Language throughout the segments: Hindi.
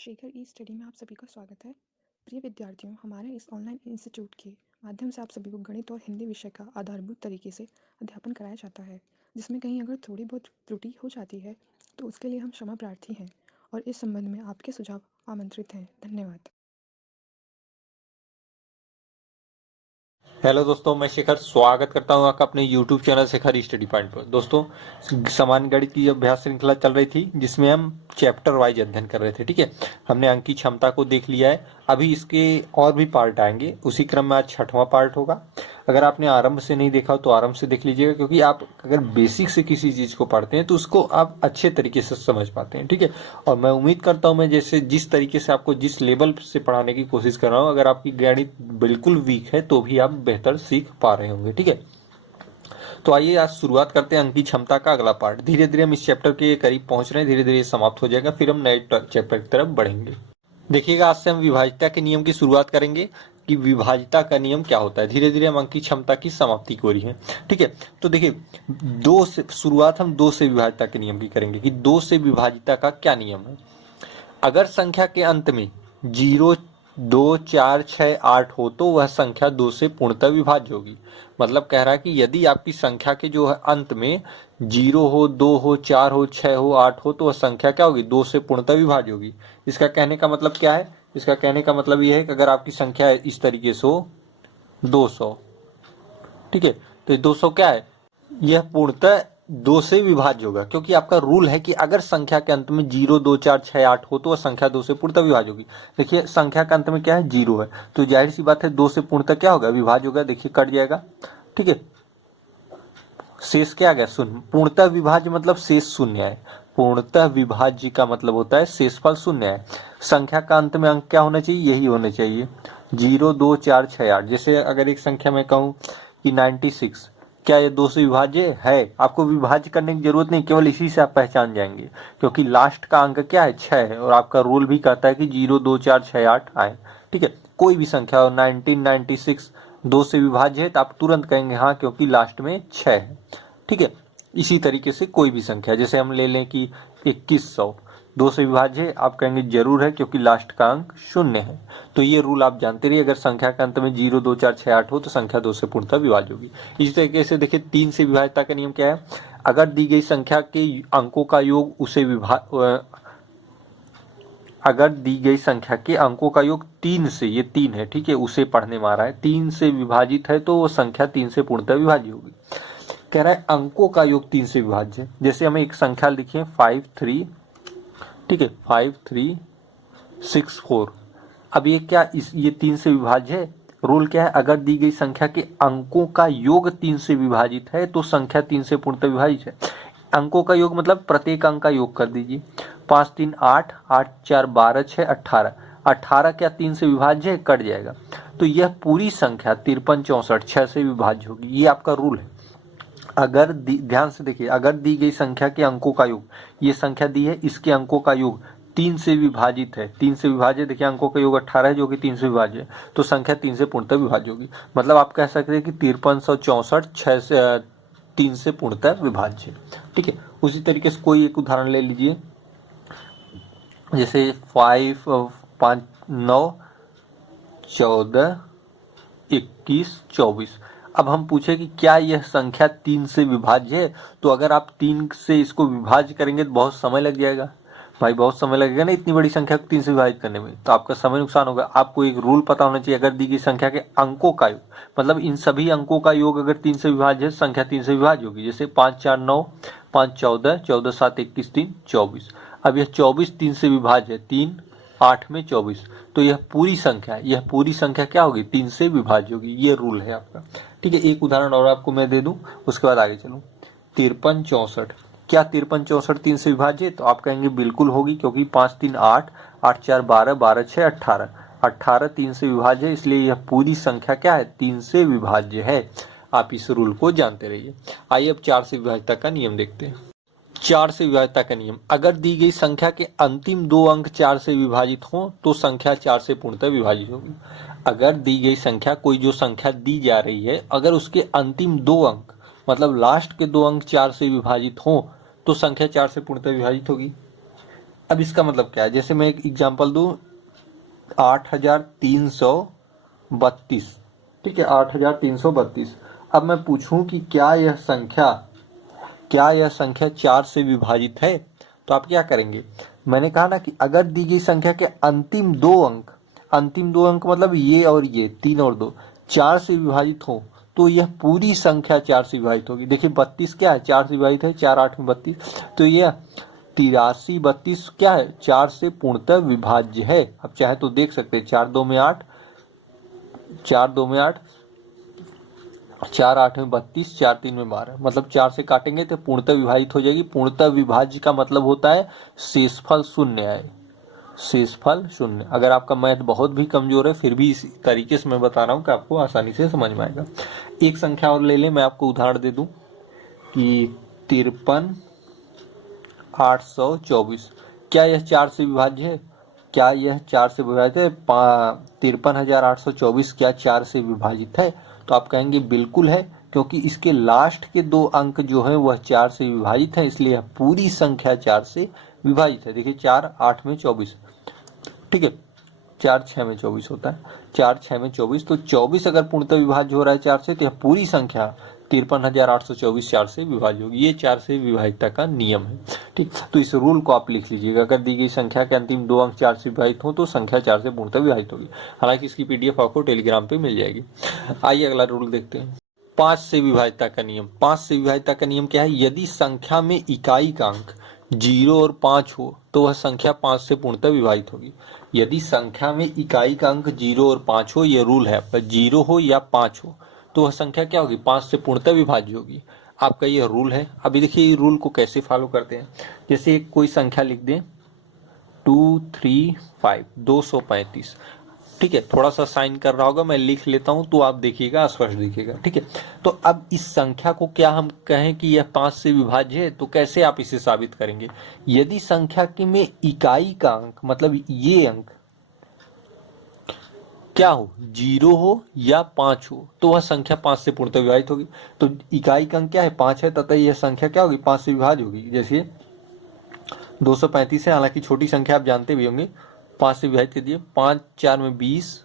शेखर ई स्टडी में आप सभी का स्वागत है। प्रिय विद्यार्थियों, हमारे इस ऑनलाइन इंस्टीट्यूट के माध्यम से आप सभी को गणित और हिंदी विषय का आधारभूत तरीके से अध्यापन कराया जाता है, जिसमें कहीं अगर थोड़ी बहुत त्रुटि हो जाती है तो उसके लिए हम क्षमा प्रार्थी हैं और इस संबंध में आपके सुझाव आमंत्रित हैं। धन्यवाद। हेलो दोस्तों, मैं शेखर स्वागत करता हूं आपका अपने YouTube channel Shekhar study point पर। दोस्तों, सामान्य गणित की अभ्यास श्रृंखला चल रही थी जिसमें हम चैप्टर वाइज अध्ययन कर रहे थे। ठीक है, हमने अंक की क्षमता को देख लिया है। अभी इसके और भी पार्ट आएंगे, उसी क्रम में आज छठवां पार्ट होगा। अगर आपने आरंभ से नहीं देखा हो तो आरंभ से देख लीजिएगा, क्योंकि आप अगर बेसिक से किसी चीज को पढ़ते हैं तो उसको आप अच्छे तरीके से समझ पाते हैं। ठीक है, और मैं उम्मीद करता हूं मैं जैसे जिस तरीके से आपको जिस लेवल से पढ़ाने की कोशिश कर रहा हूं, अगर आपकी गणित बिल्कुल वीक है तो भी आप बेहतर सीख पा रहे होंगे। ठीक है, तो आइए आज शुरुआत करते हैं अंक की क्षमता का अगला पार्ट। धीरे धीरे हम इस चैप्टर के करीब पहुंच रहे हैं, धीरे धीरे समाप्त हो जाएगा, फिर हम नए चैप्टर की तरफ बढ़ेंगे। देखिएगा, आज से हम विभाज्यता के नियम की शुरुआत करेंगे कि विभाज्यता का नियम क्या होता है। धीरे धीरे हम अंक की क्षमता की समाप्ति को रही है। ठीक है, तो देखिए, दो से शुरुआत हम दो से विभाज्यता के नियम की करेंगे कि दो से विभाज्यता का क्या नियम है। अगर संख्या के अंत में 0, 2, 4, 6, 8 हो तो वह संख्या 2 से पूर्णतः विभाज्य होगी। मतलब कह रहा है कि यदि आपकी संख्या के जो है अंत में 0 हो, 2 हो, 4 हो, 6 हो, 8 हो तो वह संख्या क्या होगी? 2 से पूर्णतः विभाज्य होगी। इसका कहने का मतलब क्या है? इसका कहने का मतलब यह है कि अगर आपकी संख्या इस तरीके से हो 200, ठीक है, तो 200 क्या है? यह पूर्णतः 2 से विभाज्य होगा, क्योंकि आपका रूल है कि अगर संख्या के अंत में 0, 2, 4, 6, 8 हो तो वह संख्या 2 से पूर्णतः विभाज्य होगी। देखिए, संख्या के अंत में क्या है? 0 है, तो जाहिर सी बात है 2 से पूर्णतः क्या होगा? विभाज्य होगा। देखिए, कट जाएगा। ठीक है, शेष क्या आ गया? शून्य। पूर्णतः विभाज्य मतलब शेष शून्य है। पूर्णतः विभाज्य का मतलब होता है शेषफल शून्य है। संख्या का अंत में अंक क्या होना चाहिए? यही होना चाहिए, 0, 2, 4, 6, 8। जैसे अगर एक संख्या में कहूं कि 96, क्या ये 2 से विभाज्य है? आपको विभाज्य करने की जरूरत नहीं, केवल इसी से आप पहचान जाएंगे, क्योंकि लास्ट का अंक क्या है? 6 है, और आपका रूल भी कहता है कि 0, 2, 4, 6, 8 आए। ठीक है, कोई भी संख्या हो, 1996 2 से विभाज्य है तो आप तुरंत कहेंगे हाँ, क्योंकि लास्ट में 6 है। ठीक है, इसी तरीके से कोई भी संख्या, जैसे हम ले लें कि 2100 2 से विभाज्य है, आप कहेंगे जरूर है, क्योंकि लास्ट का अंक 0 है। तो ये रूल आप जानते रहिए, अगर संख्या के अंत में 0, 2, 4, 6, 8 हो तो संख्या 2 से पूर्णतः विभाज्य होगी। इसी तरीके से देखिए, 3 से विभाज्यता का नियम क्या है? अगर दी गई संख्या के अंकों का योग उसे अगर दी गई संख्या के अंकों का योग 3 से, ये 3 है, ठीक है, उसे पढ़ने में आ रहा है, 3 से विभाजित है तो वो संख्या 3 से पूर्णतः विभाज्य होगी। कह रहा है अंकों का योग 3 से विभाज्य। जैसे हमें एक संख्या लिखिए 53, ठीक है, 5364। अब ये क्या, ये 3 से विभाज्य है। रूल क्या है? अगर दी गई संख्या के अंकों का योग 3 से विभाजित है तो संख्या 3 से पूर्णतः विभाजित है। अंकों का योग मतलब प्रत्येक अंक का योग कर दीजिए। 5, 3, 8, 8, 4, 12, 6, 18। 18 क्या 3 से विभाज्य है? कट जाएगा। तो यह पूरी संख्या 53, 64 6 से विभाज्य होगी। ये आपका रूल है। अगर ध्यान से देखिए, अगर दी गई संख्या के अंकों का योग, ये संख्या दी है, इसके अंकों का योग 3 से विभाजित है, 3 से विभाजित, देखिए अंकों का योग 18 है जो कि 3 से विभाज्य है, तो संख्या 3 से पूर्णतः विभाज्य होगी। मतलब आप कह सकते हैं कि 5364 6 से 3 से पूर्णतः विभाज्य। ठीक है, उसी तरीके से कोई एक उदाहरण ले लीजिए, जैसे 5, 5, 9, 14, 21, 24। अब हम पूछे कि क्या यह संख्या 3 से विभाज्य है? तो अगर आप 3 से इसको विभाज्य करेंगे तो बहुत समय लग जाएगा। भाई बहुत समय लगेगा ना इतनी बड़ी संख्या को 3 से विभाजित करने में, तो आपका समय नुकसान होगा। आपको एक रूल पता होना चाहिए, अगर दी गई संख्या के अंकों का योग, मतलब इन सभी अंकों का योग अगर 3 से विभाज्य है, संख्या 3 से विभाज्य होगी। जैसे 5, 4, 9, 5, 14, 14, 7, 21, 3, 24। अब यह 24 3 से विभाज्य है, 3, 8 में 24, तो यह पूरी संख्या, यह पूरी संख्या क्या होगी? 3 से विभाज्य होगी। ये रूल है आपका। ठीक है, एक उदाहरण और आपको मैं दे दूं, उसके बाद आगे चलूं। 53, 64, क्या 53, 64 3 से विभाज्य है? तो आप कहेंगे बिल्कुल होगी, क्योंकि 5, 3, 8, 8, 4, 12, 12, 6, 18, 18 3 से विभाज्य है, इसलिए यह पूरी संख्या क्या है? 3 से विभाज्य है। आप इस रूल को जानते रहिए। आइए अब 4 से विभाज्यता का नियम देखते हैं। 4 से विभाज्यता का नियम, अगर दी गई संख्या के अंतिम 2 अंक 4 से विभाजित हों तो संख्या 4 से पूर्णतः विभाजित होगी। अगर दी गई संख्या, कोई जो संख्या दी जा रही है, अगर उसके अंतिम 2 अंक मतलब लास्ट के 2 अंक 4 से विभाजित हों तो संख्या 4 से पूर्णतः विभाजित होगी। अब इसका मतलब क्या है, जैसे मैं एक एग्जांपल दूं, 8332, ठीक है, 8332। अब मैं पूछूं कि क्या यह संख्या 4 से विभाजित है, तो आप क्या करेंगे, मैंने कहा ना कि अगर दी गई संख्या के अंतिम दो अंक मतलब ये और ये 3 और 2 4 से विभाजित हो तो यह पूरी संख्या 4 से विभाजित होगी। देखिए 32 क्या है, 4 से विभाजित है, 4 8 में 32, तो यह 83 32 क्या है, 4 से पूर्णतः विभाज्य है। अब चाहे तो देख सकते हैं, 4 2 में 8, 4 2 में 8, 4 8 में 32, 4 3 में 12, मतलब 4 से काटेंगे तो पूर्णतः विभाजित हो जाएगी। पूर्णतः विभाज्य का मतलब होता है शेषफल शून्य है, शेषफल शून्य। अगर आपका मैथ बहुत भी कमजोर है फिर भी इस तरीके से मैं बता रहा हूँ कि आपको आसानी से समझ में आएगा। एक संख्या और ले लें, मैं आपको उदाहरण दे दूं कि 53,824, क्या यह 4 से विभाज्य है? क्या यह 4 से विभाजित है? 53,824 क्या 4 से विभाजित है? तो आप कहेंगे बिल्कुल है, क्योंकि इसके लास्ट के 2 अंक जो है वह 4 से विभाजित है, इसलिए यह पूरी संख्या 4 से विभाजित है। देखिए 4 8 में 24, ठीक है, 4 6 में 24 होता है, 4 6 में 24, तो 24 अगर पूर्णतः विभाज्य हो रहा है 4 से, तो यह पूरी संख्या 53,824 4 से विभाज्य होगी। ये 4 से विभाजितता का नियम है, ठीक। तो इस रूल को आप लिख लीजिएगा, अगर दी गई संख्या के अंतिम 2 अंक 4 से विभाजित हो तो संख्या 4 से पूर्णतः विभाजित होगी। हालांकि इसकी पीडीएफ आपको टेलीग्राम पे मिल जाएगी। आइए अगला रूल देखते हैं, 5 से विभाजितता का नियम। 5 से विभाजितता का नियम क्या है, यदि संख्या में इकाई का अंक 0 और 5 हो तो वह संख्या 5 से पूर्णतः विभाजित होगी। यदि संख्या में इकाई का अंक 0 और 5 हो, यह रूल है, पर 0 हो या 5 हो तो वह संख्या क्या होगी, 5 से पूर्णतः विभाज्य होगी। आपका यह रूल है। अभी देखिए ये रूल को कैसे फॉलो करते हैं, जैसे कोई संख्या लिख दें 235 235, ठीक है, थोड़ा सा साइन कर रहा होगा, मैं लिख लेता हूं तो आप देखिएगा स्पष्ट दिखेगा, ठीक है। तो अब इस संख्या को क्या हम कहें कि यह 5 से विभाज्य है, तो कैसे आप इसे साबित करेंगे, यदि संख्या के में इकाई का अंक मतलब ये अंक क्या हो, 0 हो या 5 हो तो वह संख्या 5 से पूर्णतः विभाजित होगी। तो इकाई का अंक क्या है, 5 है, तथा यह संख्या क्या होगी, 5 से विभाज्य होगी। जैसे 235 है, हालांकि छोटी संख्या आप जानते भी होंगे, 5 से विभाजित कर दिए, 5 4 में 20,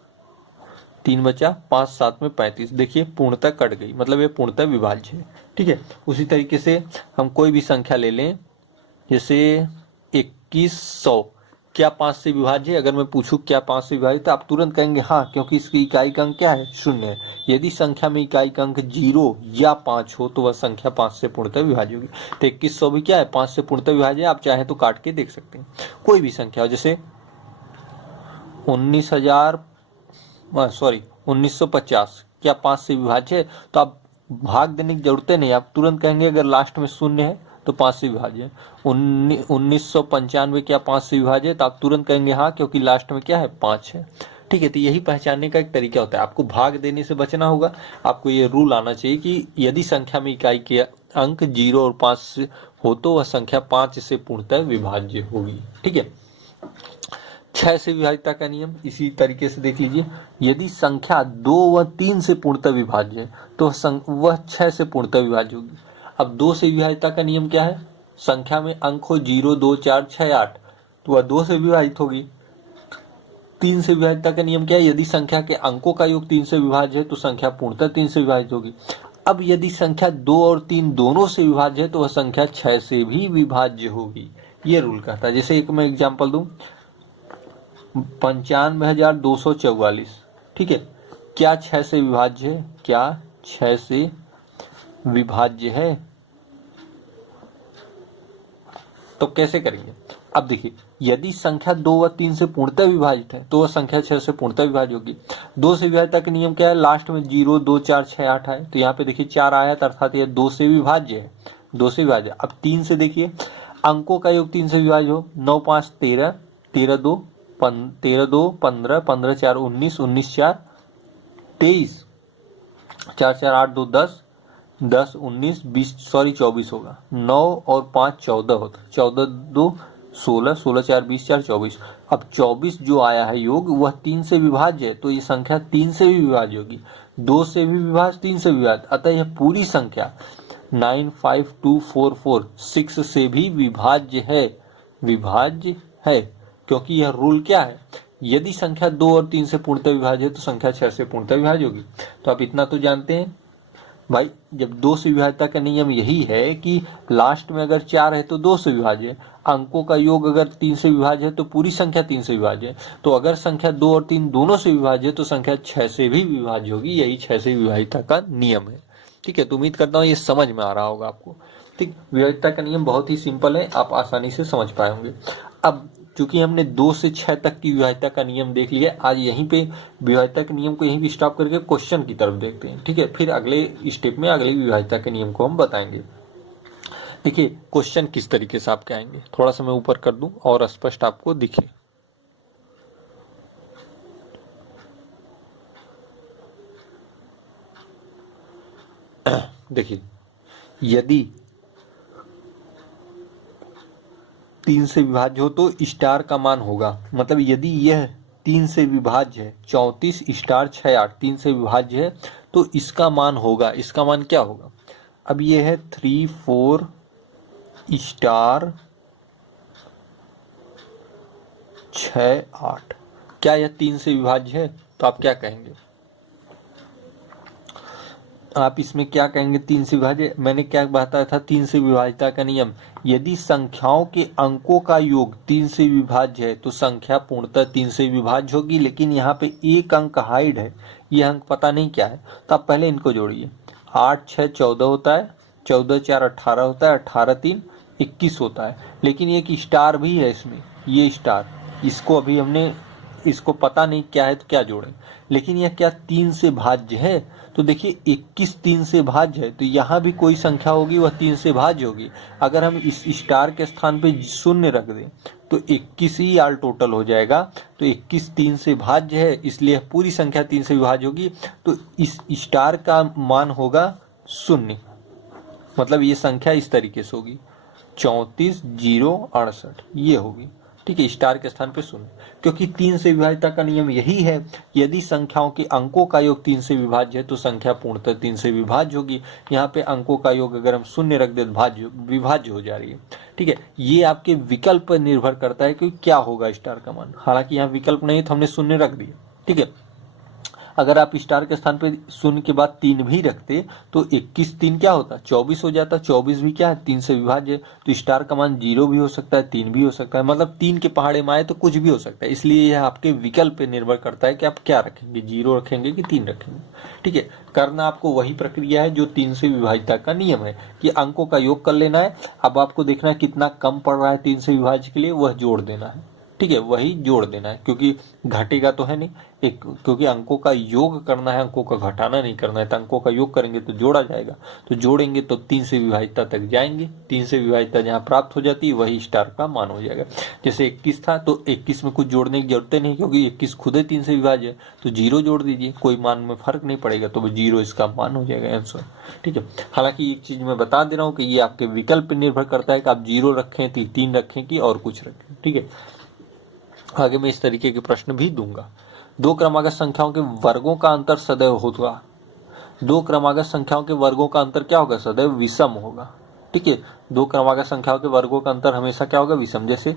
3 बचा, 5 7 में 35, देखिए पूर्णतः कट गई, मतलब ये पूर्णतः विभाज्य है, ठीक है। उसी तरीके से हम कोई भी संख्या ले लें, जैसे 2100, क्या 5 से विभाज्य है? अगर मैं पूछूं क्या 5 से विभाजित है, आप तुरंत कहेंगे हाँ, क्योंकि इसकी इकाई का अंक क्या है, 0 है। यदि संख्या में इकाई का अंक 0 या 5 हो तो वह संख्या 5 से पूर्णतः विभाज्य होगी। तो 2100 भी क्या है, 5 से पूर्णतः विभाज्य है। आप चाहे तो काट के देख सकते हैं, कोई भी संख्या हो, जैसे 1950 क्या 5 से विभाज्य है? तो आप भाग देने की जरूरत नहीं, आप तुरंत कहेंगे अगर लास्ट में 0 है तो 5 से विभाज्य है। 1995 क्या 5 से विभाज्य है? तो आप तुरंत कहेंगे हाँ, क्योंकि लास्ट में क्या है, 5 है, ठीक है। तो यही पहचानने का एक तरीका होता है, आपको भाग देने से बचना होगा। आपको ये रूल आना चाहिए कि यदि संख्या में इकाई के अंक 0 और 5 से हो तो वह संख्या 5 से पूर्णतः विभाज्य होगी, ठीक है। 6 से विभाजितता का नियम इसी तरीके से देख लीजिए, यदि संख्या 2 व 3 से पूर्णतः विभाज्य है तो वह 6 से पूर्णतः विभाज्य होगी। अब 2 से विभाजितता का नियम क्या है, संख्या में अंक हो 0 2 4 6 8 तो वह 2 से विभाजित होगी। 3 से विभाजितता का नियम क्या है, यदि संख्या के अंकों का योग 3 से विभाज्य है तो संख्या पूर्णतः 3 से विभाजित होगी। अब यदि संख्या 2 और 3 दोनों से विभाज्य है तो वह संख्या 6 से भी विभाज्य होगी, ये रूल कहता है। जैसे एक मैं एग्जाम्पल दूं, 95,244, ठीक है, क्या 6 से विभाज्य है, क्या 6 से विभाज्य है? तो कैसे करेंगे, अब देखिए यदि संख्या 2 व 3 से पूर्णतः विभाजित है तो वह संख्या 6 से पूर्णतः विभाज्य होगी। 2 से विभाजितता का नियम क्या है, लास्ट में 0 2 4 6 8 है, तो यहाँ पे देखिए 4 आया था, अर्थात यह 2 से विभाज्य है, 2 से विभाज्य। अब 3 से देखिए अंकों का योग 3 से विभाज्य हो, 9 5 13, 13 2 15, 15 4 19, 19 4 23, 4 4 8 2 10, 10 19 20 सॉरी 24 होगा, 9 और 5 14 होता है, 14 2 16, 16 4 20 4 24। अब 24 जो आया है योग वह 3 से विभाज्य है, तो ये संख्या 3 से भी विभाज्य होगी, 2 से भी विभाज्य, 3 से विभाज्य, अतः यह पूरी संख्या 95244 6 से भी विभाज्य है, विभाज्य है, क्योंकि यह रूल क्या है, यदि संख्या 2 और 3 से पूर्णतः विभाज्य है तो संख्या 6 से पूर्णतः विभाज्य होगी। तो आप इतना तो जानते हैं भाई, जब 2 से विभाज्यता का नियम यही है कि लास्ट में अगर 4 है तो 2 से विभाज्य है, अंकों का योग अगर 3 से विभाज्य है तो पूरी संख्या 3 से विभाज्य है। तो अगर संख्या 2 और 3 दोनों से विभाज्य है तो संख्या 6 से भी विभाज्य होगी। यही 6 से विभाज्यता का नियम है। ठीक है, तो उम्मीद करता हूँ ये समझ में आ रहा होगा आपको। ठीक, विभाज्यता का नियम बहुत ही सिंपल है, आप आसानी से समझ पाएंगे। अब चूंकि हमने 2 से 6 तक की विभाज्यता का नियम देख लिया, आज यहीं पे विभाज्यता के नियम को यहीं पे स्टॉप करके क्वेश्चन की तरफ देखते हैं। ठीक है, फिर अगले स्टेप में अगली विभाज्यता के नियम को हम बताएंगे। देखिए क्वेश्चन किस तरीके से आपके आएंगे, थोड़ा सा मैं ऊपर कर दूं और स्पष्ट आपको दिखे। देखिए, यदि 3 से विभाज्य हो तो स्टार का मान होगा, मतलब यदि यह 3 से विभाज्य है, 34 स्टार 68 3 से विभाज्य है तो इसका मान होगा, इसका मान क्या होगा। अब यह है 3 4 स्टार 6 8, क्या यह 3 से विभाज्य है, तो आप क्या कहेंगे, आप इसमें क्या कहेंगे, 3 से विभाज्य। मैंने क्या बताया था, 3 से विभाज्यता का नियम, यदि संख्याओं के अंकों का योग 3 से विभाज्य है तो संख्या पूर्णतः 3 से विभाज्य होगी। लेकिन यहाँ पे एक अंक हाइड है, ये अंक पता नहीं क्या है, तो आप पहले इनको जोड़िए। 8 6 14 होता है, 14 4 18 होता है, 18 3 21 होता है। लेकिन एक स्टार भी है इसमें, ये स्टार, इसको अभी हमने, इसको पता नहीं क्या है तो क्या जोड़े। लेकिन यह क्या 3 से भाज्य है, तो देखिए 21 3 से भाज्य है, तो यहाँ भी कोई संख्या होगी वह 3 से भाज्य होगी। अगर हम इस स्टार के स्थान पे शून्य रख दें तो 21 ही आल टोटल हो जाएगा। तो 21 3 से भाज्य है, इसलिए पूरी संख्या 3 से विभाज्य होगी। तो इस स्टार का मान होगा 0, मतलब ये संख्या इस तरीके से होगी 34 0 68, ये होगी। ठीक है, स्टार के स्थान पे 0, क्योंकि 3 से विभाज्यता का नियम यही है, यदि संख्याओं के अंकों का योग 3 से विभाज्य है तो संख्या पूर्णतः 3 से विभाज्य होगी। यहाँ पे अंकों का योग अगर हम 0 रख दे तो विभाज्य हो जा रही है। ठीक है, ये आपके विकल्प पर निर्भर करता है कि क्या होगा स्टार का मान। हालांकि यहाँ विकल्प नहीं तो हमने 0 रख दिया। ठीक है, अगर आप स्टार के स्थान पे 0 के बाद 3 भी रखते तो 21 3 क्या होता, 24 हो जाता। 24 भी क्या है, 3 से विभाज्य, तो स्टार का मान 0 भी हो सकता है, 3 भी हो सकता है, मतलब 3 के पहाड़े में आए तो कुछ भी हो सकता है। इसलिए यह आपके विकल्प पे निर्भर करता है कि आप क्या रखेंगे, 0 रखेंगे कि 3 रखेंगे। ठीक है, करना आपको वही प्रक्रिया है जो 3 से विभाज्यता का नियम है कि अंकों का योग कर लेना है। अब आपको देखना है कितना कम पड़ रहा है 3 से विभाज्य के लिए, वह जोड़ देना है। ठीक है, वही जोड़ देना है, क्योंकि घटेगा तो है नहीं, एक क्योंकि अंकों का योग करना है, अंकों का घटाना नहीं करना है। तो अंकों का योग करेंगे तो जोड़ा जाएगा, तो जोड़ेंगे तो 3 से विभाज्यता तक जाएंगे। 3 से विभाज्यता जहाँ प्राप्त हो जाती है वही स्टार का मान हो जाएगा। जैसे 21 था तो 21 में कुछ जोड़ने की जरूरत नहीं, क्योंकि 21 खुद ही 3 से विभाज्य है, तो 0 जोड़ दीजिए, कोई मान में फर्क नहीं पड़ेगा, तो 0 इसका मान हो जाएगा आंसर। ठीक है, हालांकि एक चीज मैं बता दे रहा हूँ कि ये आपके विकल्प पर निर्भर करता है कि आप 0 रखें, 3 रखें कि और कुछ रखें। ठीक है, आगे मैं इस तरीके के प्रश्न भी दूंगा। 2 क्रमागत संख्याओं के वर्गों का अंतर सदैव होगा। 2 क्रमागत संख्याओं के वर्गों का अंतर क्या होगा, सदैव विषम होगा। ठीक है, 2 क्रमागत संख्याओं के वर्गों का अंतर हमेशा क्या होगा, विषम। जैसे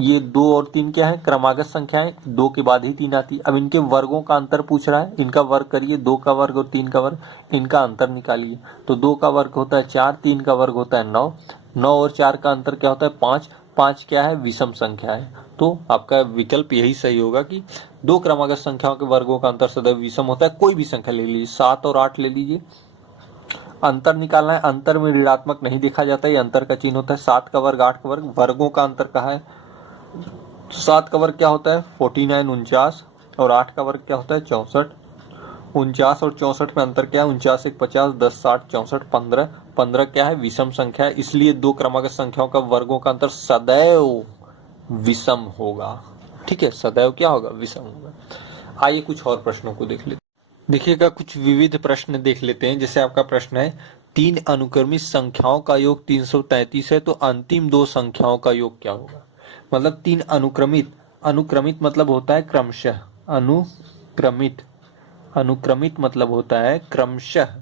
ये 2 और 3 क्या है, क्रमागत संख्याएं, 2 के बाद ही 3 आती। अब इनके वर्गों का अंतर पूछ रहा है, इनका वर्ग करिए, 2 का वर्ग और 3 का वर्ग, इनका अंतर निकालिए। तो 2 का वर्ग होता है 4, 3 का वर्ग होता है 9, 9 और 4 का अंतर क्या होता है 5, 5 क्या है, विषम संख्या है। तो आपका विकल्प यही सही होगा कि 2 क्रमागत संख्याओं के वर्गों का अंतर सदैव विषम होता है। कोई भी संख्या ले लीजिए, 7 और 8 ले लीजिए, अंतर निकालना है, अंतर में ऋणात्मक नहीं देखा जाता, ये अंतर का चिन्ह होता है। 7 का वर्ग 8 का वर्ग, वर्गों का अंतर कहा है, 7 का वर्ग क्या होता है 49 49, और 8 का वर्ग क्या होता है 64। 49 और 64 में अंतर क्या है, 49 1 50, 10 60, 64 15, 15 क्या है, विषम संख्या है। इसलिए 2 क्रमागत संख्याओं का वर्गों का अंतर सदैव विषम होगा। ठीक है, सदैव क्या होगा, विषम होगा। आइए कुछ और प्रश्नों को देख लेते, देखिएगा कुछ विविध प्रश्न देख लेते हैं। जैसे आपका प्रश्न है, 3 अनुक्रमित संख्याओं का योग 333 है तो अंतिम 2 संख्याओं का योग क्या होगा। मतलब 3 अनुक्रमित, अनुक्रमित मतलब होता है क्रमशः, अनुक्रमित, अनुक्रमित मतलब होता है क्रमशः।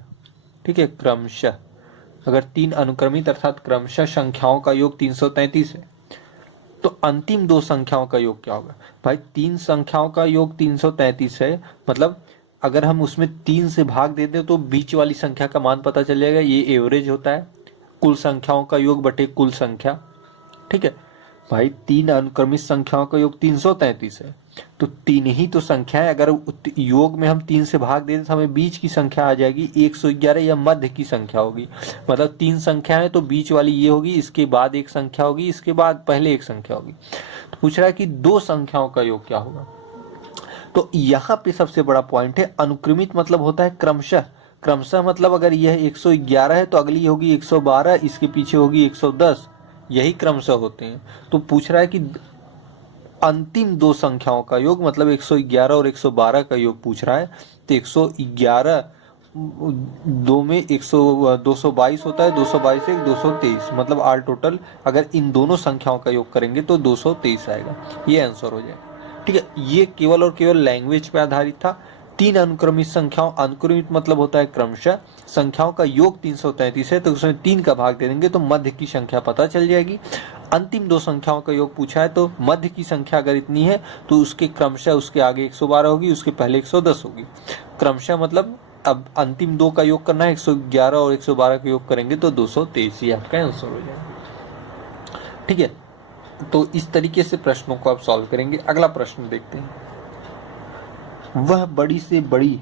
ठीक है, क्रमशः, अगर 3 अनुक्रमित अर्थात क्रमशः संख्याओं का योग 333 है तो अंतिम दो संख्याओं का योग क्या होगा? भाई तीन संख्याओं का योग 333 है, मतलब अगर हम उसमें 3 से भाग दे दें तो बीच वाली संख्या का मान पता चल जाएगा। ये एवरेज होता है कुल संख्याओं का योग बटे कुल संख्या। ठीक है भाई, तीन अनुक्रमित संख्याओं का योग 333 है, तो तीन ही तो संख्या है। अगर योग में हम 3 से भाग दे तो हमें बीच की संख्या आ जाएगी 111, या मध्य की संख्या होगी। मतलब तीन संख्या है तो बीच वाली ये होगी, इसके बाद एक संख्या होगी, इसके बाद पहले एक संख्या होगी। तो पूछ रहा है कि दो संख्याओं का योग क्या होगा। तो यहाँ पे सबसे बड़ा पॉइंट है अनुक्रमित, मतलब होता है क्रमशः। क्रमशः मतलब अगर यह 111 है तो अगली होगी 112, इसके पीछे होगी 110, यही क्रमशः होते हैं। तो पूछ रहा है कि अंतिम दो संख्याओं का योग, मतलब 111 और 112 का योग पूछ रहा है। तो 111 दो में 222 होता है, 222 से 223, मतलब ऑल टोटल अगर इन दोनों संख्याओं का योग करेंगे तो 223 आएगा। ये आंसर हो जाएगा। ठीक है, ये केवल और केवल लैंग्वेज पे आधारित था। तीन अनुक्रमित संख्याओं, अनुक्रमित मतलब होता है क्रमशः, संख्याओं का योग 333 है तो उसमें 3 का भाग दे देंगे तो मध्य की संख्या पता चल जाएगी। अंतिम दो संख्याओं का योग पूछा है तो मध्य की संख्या अगर इतनी है तो उसके क्रमशः उसके आगे 112 होगी, उसके पहले 110 होगी। क्रमशः मतलब अब अंतिम दो का योग करना है, 111 और 112 का योग करेंगे तो 223, ये आपका आंसर हो जाएगा। ठीक है, तो इस तरीके से प्रश्नों को आप सॉल्व करेंगे। अगला प्रश्न देखते हैं। वह बड़ी से बड़ी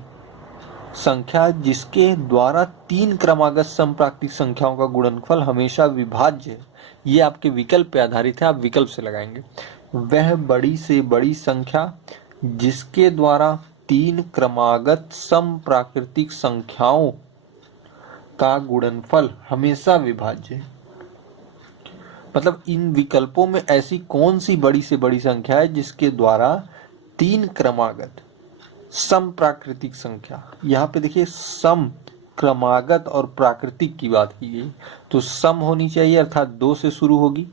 संख्या जिसके द्वारा तीन क्रमागत समप्राकृतिक संख्याओं का गुणनफल हमेशा विभाज्य है, ये आपके विकल्प पे आधारित है, आप विकल्प से लगाएंगे। वह बड़ी से बड़ी संख्या जिसके द्वारा तीन क्रमागत समप्राकृतिक संख्याओं का गुणनफल हमेशा विभाज्य है, मतलब इन विकल्पों में ऐसी कौन सी बड़ी से बड़ी संख्या है जिसके द्वारा तीन क्रमागत सम प्राकृतिक संख्या, यहाँ पे देखिए सम क्रमागत और प्राकृतिक की बात की गई, तो सम होनी चाहिए अर्थात 2 से शुरू होगी,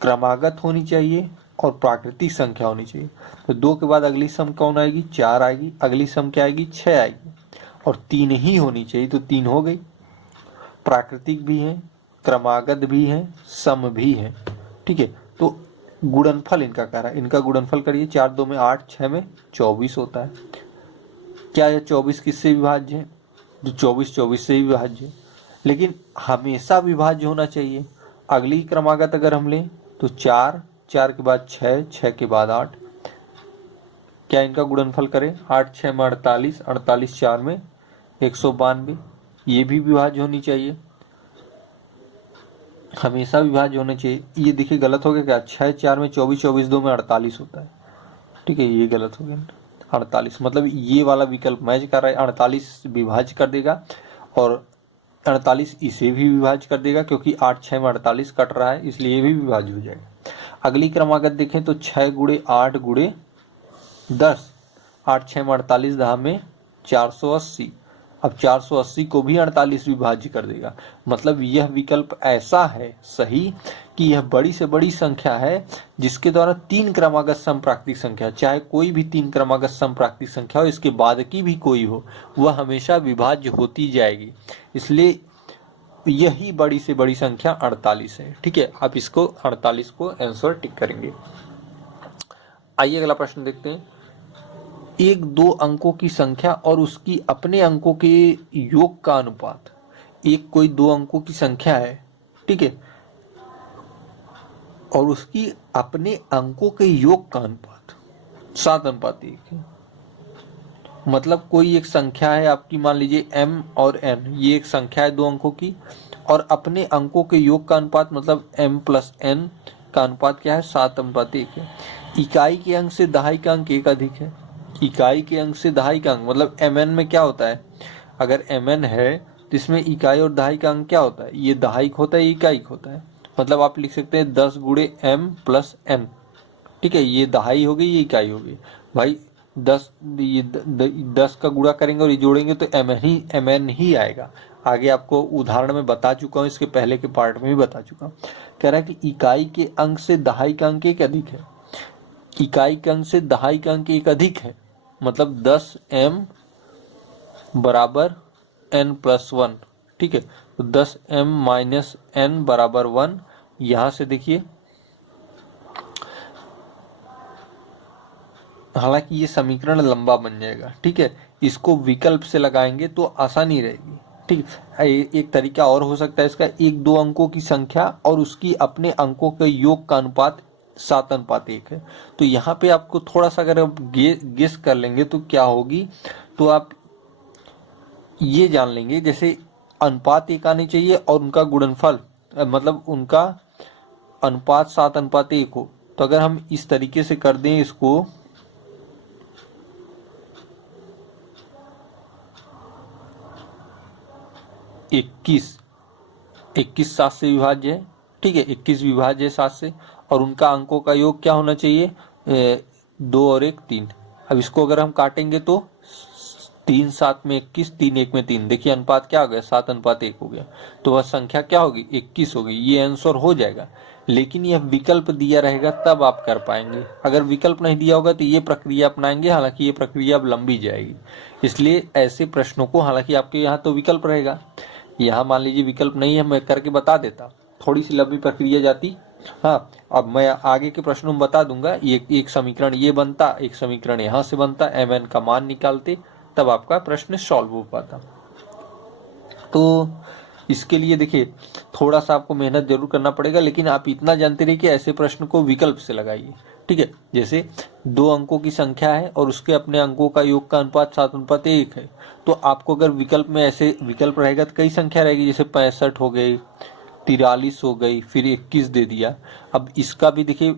क्रमागत होनी चाहिए और प्राकृतिक संख्या होनी चाहिए। तो 2 के बाद अगली सम कौन आएगी? 4 आएगी, अगली सम क्या आएगी? 6 आएगी, और 3 ही होनी चाहिए तो 3 हो गई। प्राकृतिक भी है, क्रमागत भी है, सम भी है। ठीक है, तो गुणनफल इनका कह रहा है, इनका गुणनफल करिए। 4 2 में 8, 6 में 24 होता है। क्या है 24 किससे विभाज्य है? जो 24 24 से ही विभाज्य है, लेकिन हमेशा विभाज्य होना चाहिए। अगली क्रमागत अगर हम लें तो 4, 4 के बाद 6, 6 के बाद 8। क्या इनका गुणनफल करें? 8 6 में 48, 48 4 में 192, ये भी विभाज्य होनी चाहिए, हमेशा विभाज्य होना चाहिए। ये देखिए गलत हो गया क्या? 6 4 में 24, 24 2 में 48 होता है। ठीक है, ये गलत हो गया। 48 मतलब ये वाला विकल्प मैच कर रहा है, 48 विभाज्य कर देगा और 48 इसे भी विभाज्य कर देगा, क्योंकि 8 6 में 48 कट रहा है, इसलिए ये भी विभाज्य हो जाएगा। अगली क्रमागत देखें तो 6 गुणे 8 गुणे 10, 8 6 में 48, 10 में 480। अब 480 को भी 48 विभाज्य कर देगा, मतलब यह विकल्प ऐसा है सही कि यह बड़ी से बड़ी संख्या है जिसके द्वारा तीन क्रमागत समप्राकृतिक संख्या, चाहे कोई भी तीन क्रमागत समप्राकृतिक संख्या हो, इसके बाद की भी कोई हो, वह हमेशा विभाज्य होती जाएगी। इसलिए यही बड़ी से बड़ी संख्या 48 है। ठीक है, आप इसको 48 को आंसर टिक करेंगे। आइए अगला प्रश्न देखते हैं। एक दो अंकों की संख्या और उसकी अपने अंकों के योग का अनुपात। एक कोई दो अंकों की संख्या है, ठीक है, और उसकी अपने अंकों के योग का अनुपात 7:1 है। मतलब कोई एक संख्या है आपकी, मान लीजिए m और n, ये एक संख्या है दो अंकों की, और अपने अंकों के योग का अनुपात मतलब m + n का अनुपात क्या है? 7:1 है। इकाई के अंक से दहाई का अंक एक अधिक है। इकाई के अंक से दहाई का अंक मतलब mn में क्या होता है? अगर mn है तो इसमें इकाई और दहाई का अंक क्या होता है? ये दहाई होता है, ये इकाई होता है। मतलब आप लिख सकते हैं 10 × m + n। ठीक है, ये दहाई हो गई, ये इकाई हो गई। भाई 10 का गुणा करेंगे और ये जोड़ेंगे तो mn ही आएगा। आगे आपको उदाहरण में बता चुका हूँ, इसके पहले के पार्ट में भी बता चुका हूँ। कह रहा है कि इकाई के अंक से दहाई का अंक एक अधिक है। इकाई के अंक से दहाई का अंक एक अधिक है, मतलब 10m = n + 1। ठीक है, तो 10m - n = 1। यहाँ से देखिए हालांकि ये समीकरण लंबा बन जाएगा, ठीक है। इसको विकल्प से लगाएंगे तो आसानी रहेगी, ठीक है। एक तरीका और हो सकता है इसका, एक दो अंकों की संख्या और उसकी अपने अंकों के योग का अनुपात 7:1 है। तो यहाँ पे आपको थोड़ा सा अगर आप गेस कर लेंगे तो क्या होगी, तो आप ये जान लेंगे जैसे अनुपात 1 आनी चाहिए और उनका गुणनफल मतलब उनका अनुपात 7:1 हो। तो अगर हम इस तरीके से कर दें इसको, 21 7 से विभाज्य है, ठीक है। 21 विभाज्य है 7 से, और उनका अंकों का योग क्या होना चाहिए, 2 और 1 3। अब इसको अगर हम काटेंगे तो 3 7 में 21, 3 1 में 3, देखिए अनुपात क्या हो गया, 7:1 हो गया। तो वह संख्या क्या होगी, 21 होगी। ये आंसर हो जाएगा, लेकिन यह विकल्प दिया रहेगा तब आप कर पाएंगे। अगर विकल्प नहीं दिया होगा तो ये प्रक्रिया अपनाएंगे, हालांकि ये प्रक्रिया अब लंबी जाएगी। इसलिए ऐसे प्रश्नों को, हालांकि आपके यहाँ तो विकल्प रहेगा, यहाँ मान लीजिए विकल्प नहीं है, मैं करके बता देता, थोड़ी सी लंबी प्रक्रिया जाती। हाँ, अब मैं आगे के प्रश्नों में बता दूंगा, एक समीकरण ये बनता, एक समीकरण यहाँ से बनता, mn का मान निकालते, तब आपका प्रश्न सॉल्व हो पाता। तो इसके लिए देखिए थोड़ा सा आपको मेहनत जरूर करना पड़ेगा, लेकिन आप इतना जानते रहिए कि ऐसे प्रश्न को विकल्प से लगाइए, ठीक है। जैसे 2 अंकों की संख्या है और उसके अपने अंकों का योग का अनुपात 7:1 है, तो आपको अगर विकल्प में ऐसे विकल्प रहेगा तो कई संख्या रहेगी, जैसे 65 हो गई, 43 हो गई, फिर 21 दे दिया। अब इसका भी देखिए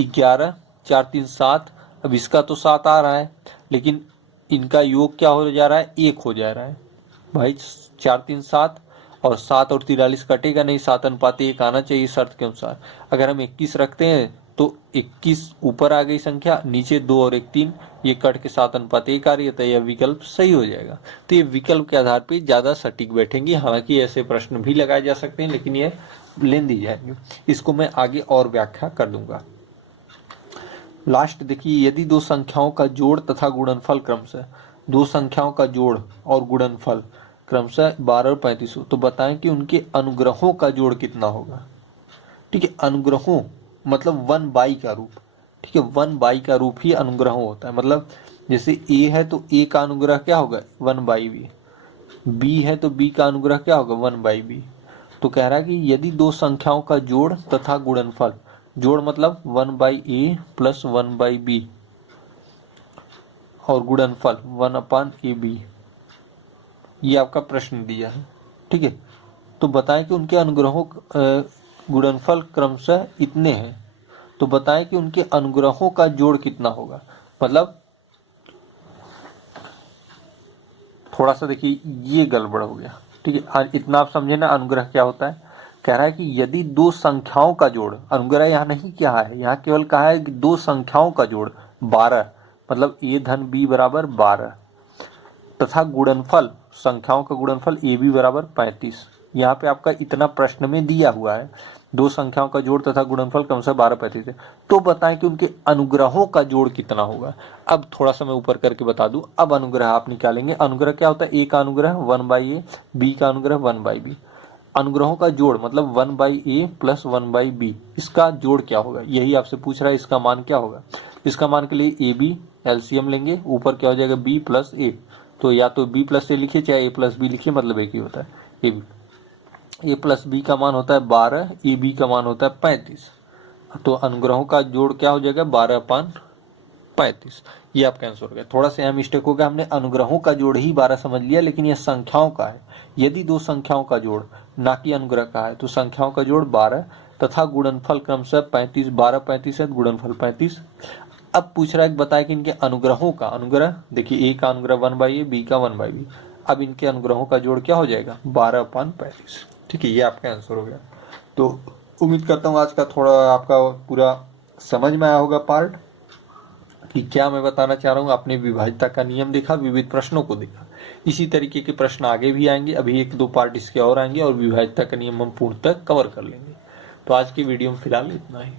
11 4 3 7, अब इसका तो 7 आ रहा है, लेकिन इनका योग क्या हो जा रहा है, 1 हो जा रहा है भाई। 4 3 7 और 7 और 43 कटेगा नहीं, 7:1 आना चाहिए शर्त के अनुसार। अगर हम 21 रखते हैं तो 21 ऊपर आ गई संख्या, नीचे 2 और 1 3, ये कट के 7:1 आ रही है, तो यह विकल्प सही हो जाएगा। तो ये विकल्प के आधार पर ज्यादा सटीक बैठेंगे। हालांकि ऐसे प्रश्न भी लगाए जा सकते हैं, लेकिन ये लेंदी जाएंगे, इसको मैं आगे और व्याख्या कर दूंगा। लास्ट देखिए, यदि दो संख्याओं का जोड़ तथा गुणनफल क्रमशः, दो संख्याओं का जोड़ और गुणनफल क्रमशः 12 और 35 हो, तो बताएं कि उनके अनुग्रहों का जोड़ कितना होगा। ठीक है, अनुग्रहों मतलब 1/, का रूप, ठीक है, 1/, का रूप ही अनुग्रह होता है। मतलब जैसे a है तो a का अनुग्रह क्या होगा, 1/b, b है तो b का अनुग्रह क्या होगा, 1/b। तो कह रहा है कि यदि दो संख्याओं का जोड़ तथा गुणनफल, जोड़ मतलब 1/a प्लस 1/b, और गुणनफल 1/ab, ये आपका प्रश्न दिया है, ठीक है। तो बताएं कि उनके अनुग्रहों गुणनफल क्रमशः इतने हैं, तो बताएं कि उनके अनुग्रहों का जोड़ कितना होगा। मतलब थोड़ा सा देखिए ये गड़बड़ हो गया, ठीक है। इतना आप समझे ना, अनुग्रह क्या होता है। कह रहा है कि यदि दो संख्याओं का जोड़, अनुग्रह यहाँ नहीं क्या है, यहाँ केवल कहा है कि दो संख्याओं का जोड़ 12, मतलब a धन b बराबर 12, तथा गुणनफल, संख्याओं का गुणनफल ab बराबर 35। यहाँ पे आपका इतना प्रश्न में दिया हुआ है, दो संख्याओं का जोड़ तथा गुणनफल क्रमशः 12 35 है, तो बताएं कि उनके अनुग्रहों का जोड़ कितना होगा। अब थोड़ा सा मैं ऊपर करके बता दूं, अब अनुग्रह आप निकालेंगे। अनुग्रह क्या होता है, a का अनुग्रह 1/a, b का अनुग्रह 1/b। अनुग्रहों का जोड़ मतलब 1/a प्लस 1/b, इसका जोड़ क्या होगा, यही आपसे पूछ रहा है। इसका मान क्या होगा, इसका मान के लिए ab एलसीएम लेंगे, ऊपर क्या हो जाएगा b प्लस a, तो या तो b प्लस a लिखिए चाहे a प्लस b लिखिए, मतलब एक ही होता है। a प्लस b का मान होता है 12, ab का मान होता है 35, तो अनुग्रहों का जोड़ क्या हो जाएगा 12/35। ये आपका आंसर हो गया। थोड़ा सा यहाँ मिस्टेक हो गया, हमने अनुग्रहों का जोड़ ही 12 समझ लिया, लेकिन यह संख्याओं का है। यदि दो संख्याओं का जोड़, ना कि अनुग्रह का है, तो संख्याओं का जोड़ 12 तथा गुणनफल क्रमशः 35, 12 35 है, गुणनफल 35। अब पूछ रहा है बताए कि इनके अनुग्रहों का, अनुग्रह देखिए a का अनुग्रह 1/a, b का 1/b, अब इनके अनुग्रहों का जोड़ क्या हो जाएगा 12/35। ठीक है, ये आपका आंसर हो गया। तो उम्मीद करता हूँ आज का थोड़ा आपका पूरा समझ में आया होगा पार्ट, कि क्या मैं बताना चाह रहा हूँ। आपने विभाज्यता का नियम देखा, विविध प्रश्नों को देखा, इसी तरीके के प्रश्न आगे भी आएंगे। अभी 1-2 पार्ट इसके और आएंगे और विभाज्यता का नियम हम पूर्णतः कवर कर लेंगे। तो आज की वीडियो में फिलहाल इतना ही।